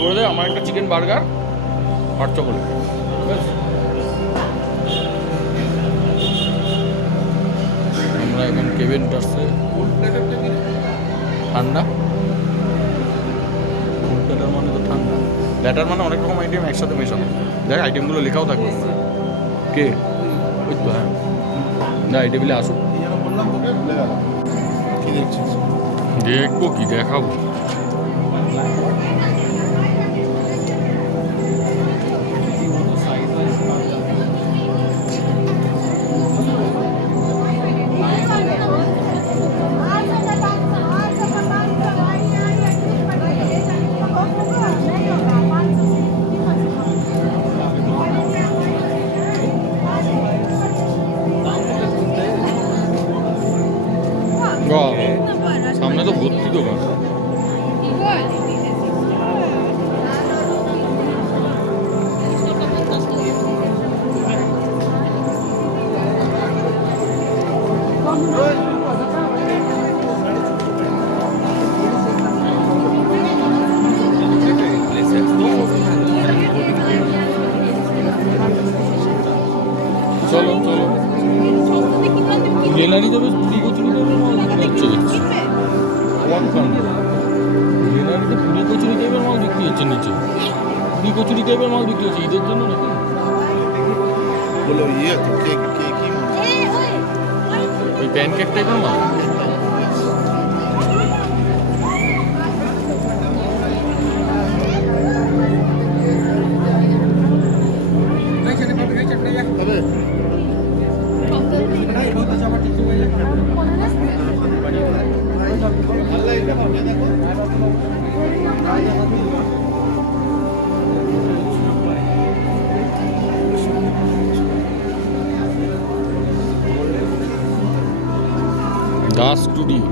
করে দে আমার একটা চিকেন বার্গার হট চকোলেট। আমরা এখন কেভেন্টার্সে ঠান্ডা প্ল্যাটার মানে তো ঠান্ডা প্ল্যাটার মানে অনেক রকম আইটেম একসাথে মেশানো। দেখ আইটেমগুলো লেখাও থাকবে। কে ওই তো হ্যাঁ না এই টেবিলে আসুক দেখবো কি দেখাবো। সামনে তো ভর্তি দোকান। চলো চলো গ্যালারি তো বেশ পুরি কচুরি হচ্ছে দেখছি। গ্যালারিতে পুরি কচুরি টাইপের মাল বিক্রি হচ্ছে নিচে। পুরি কচুরি টাইপের মাল বিক্রি হচ্ছে ঈদের জন্য নাকি ওই প্যানকেক টাইপের মাল। দাস স্টুডিও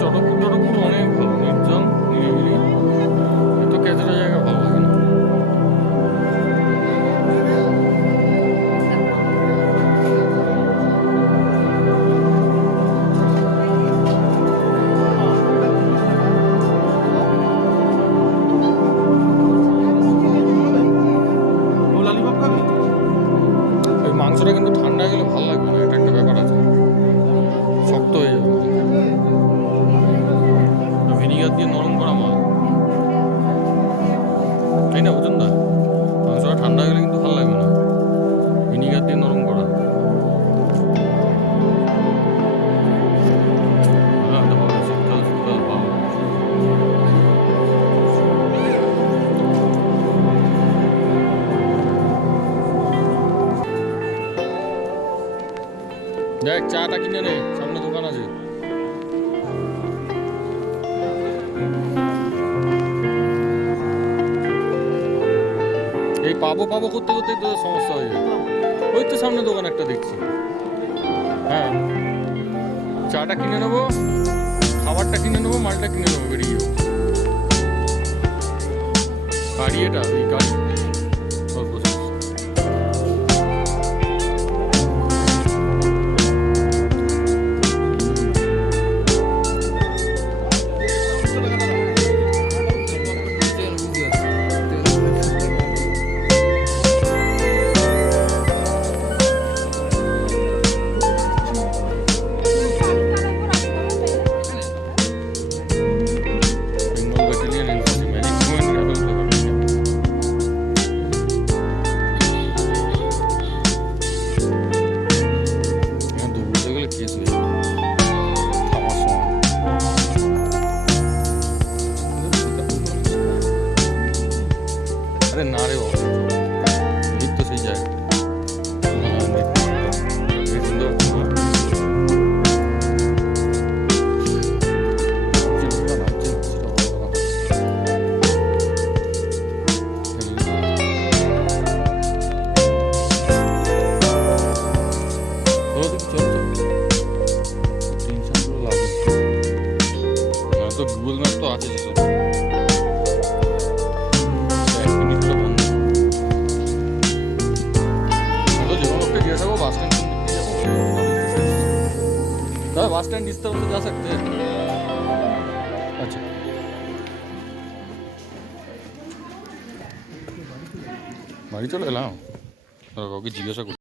চটকপুর অনেক ভালো নির্জন নিরিবিলি। এত ক্যাজেরা জায়গা ভালো লাগে না। ওই মাংসটা কিন্তু ঠান্ডা গেলে ভালো লাগবে না, এটা একটা ব্যাপার আছে, শক্ত হয়ে যাবে। ভিনিগার দিয়ে নরম করা মাল, তাই না বুঝুন না? মাংসটা ঠান্ডা হয়ে গেলে কিন্তু ভালো লাগবে না, ভিনিগার দিয়ে নরম করা। শীতকাল শীতকাল ভালো। দেখ চাটা কিনে নে, সামনে দোকান আছে। এই পাবো পাবো করতে করতে তো সমস্যা হয়ে যায়। ওই তো সামনে দোকান একটা দেখছি। হ্যাঁ চাটা কিনে নেবো, খাবারটা কিনে নেবো, মালটা কিনে নেবো, বেরিয়ে যাবো। গাড়ি এটা ওই গাড়ি চলো টেনশন করে লাভ নেই। তো গুগল ম্যাপ তো আছে সেসব। এক মিনিট তো বন্ধ। তো যে কোনো একটা জিজ্ঞাসা করবো বাস স্ট্যান্ড কোন দিক দিয়ে যাবো। দাদা বাস स्टैंड इस तरफ से जा सकते हैं? अच्छा বাড়ি চলে এলাম। কাউকে জিজ্ঞাসা করি।